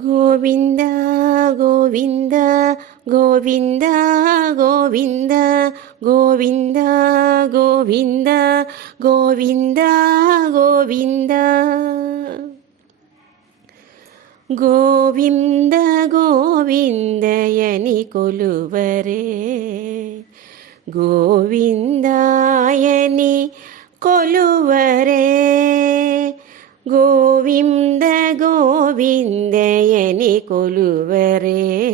கோவிந்தா கோவிந்தா கோவிந்தா கோவிந்தா கோவிந்தா கோவிந்தா கோவிந்தா கோவிந்தா. கோவிந்த கோவிந்தயனி கொலுவரே. கோவிந்தாயனி கொலுவரே. கோவிந்த ഗോവിന്ദയനി കൊലുവരേ.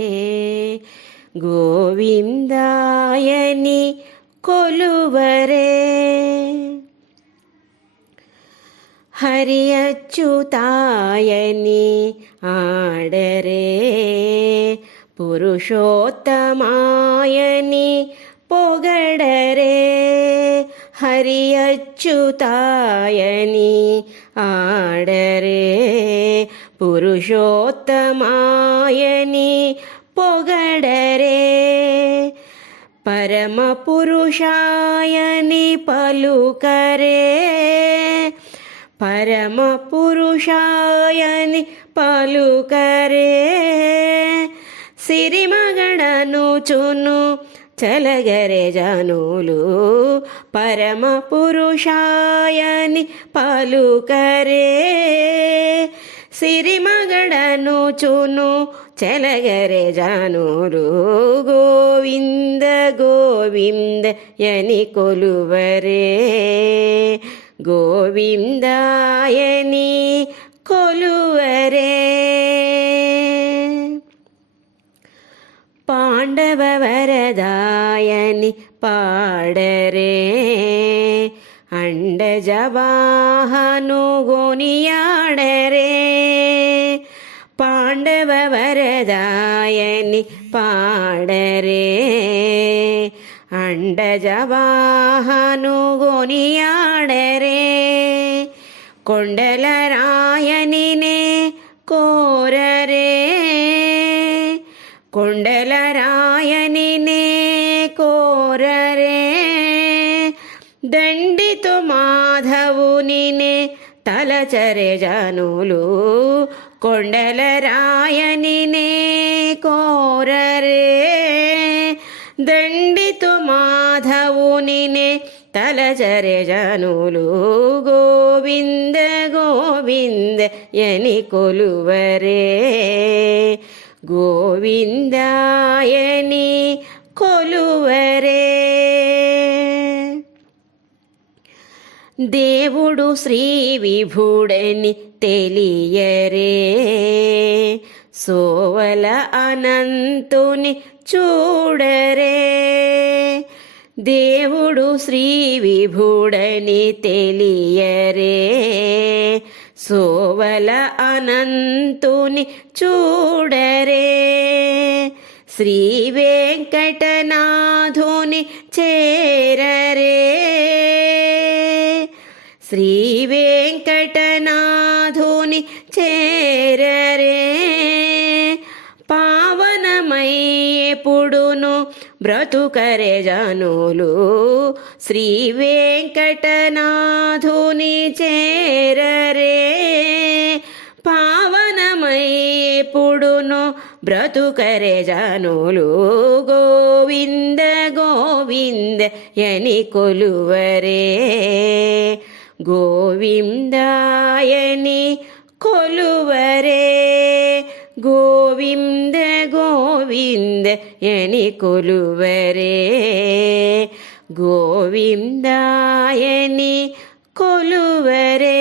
ഗോവിന്ദായനി കൊലുവരേ. ഹരിയച്യുതായനി ആടരേ. പുരുഷോത്തമായനി പൊകടരേ. ഹരിയച്യുതായനി పరమ పురుషాయని పలుకరే. పరమ పురుషాయని పలుకరే. సిరిమగడను చును చలగరే జనులు. పరమ పురుషాయని పలుకరే. సిరిమగడను చును ಚಲಗರೆ ಜಾನೂರು ಗೋವಿಂದ ಗೋವಿಂದ ಯನಿ ಕೊಲುವರೇ ಗೋವಿಂದಾಯನಿ ಕೊಲುವರೇ ಪಾಂಡವ ವರದಾಯನಿ ಪಾಡರೇ ಅಂಡ ಜವಾಹನು ಗೋನಿಯಾಡರೇ പാണ്ഡവ പാടരേ. അണ്ടജവാഹനുഗുനിയാടരേ കൊണ്ടലരായനിനെ കോരരേ. കൊണ്ടലരായനിനെ കോരരേ. ദണ്ഡിതു మాధవునినే തലചരെ జనులు కొండల రాయనినే కోరరే. దండితు మాధవునినే తలచరే జనులు. గోవింద గోవింద ఎని కొలువరే. గోవిందాయని కొలువరే. దేవుడు శ్రీ విభుడని తెలియరే. సోవల అనంతుని చూడరే. దేవుడు శ్రీ విభుడని తెలియరే. సోవల అనంతుని చూడరే. శ్రీ వెంకటనాథుని చేరరే. శ్రీ వెంకటనాథుని చేరరే. పావనమై ఎప్పుడును బ్రతుకరే జనులు. శ్రీ వెంకటనాథుని చేరరే. పావనమై ఎప్పుడును బ్రతుకరే జనులు. గోవింద గోవింద ఎని కొలువరే. ഗോവിന്ദായനെ കൊലുവരേ. ഗോവിന്ദ ഗോവിന്ദ എനി കൊലുവരേ. ഗോവിന്ദായനി കൊലുവരേ.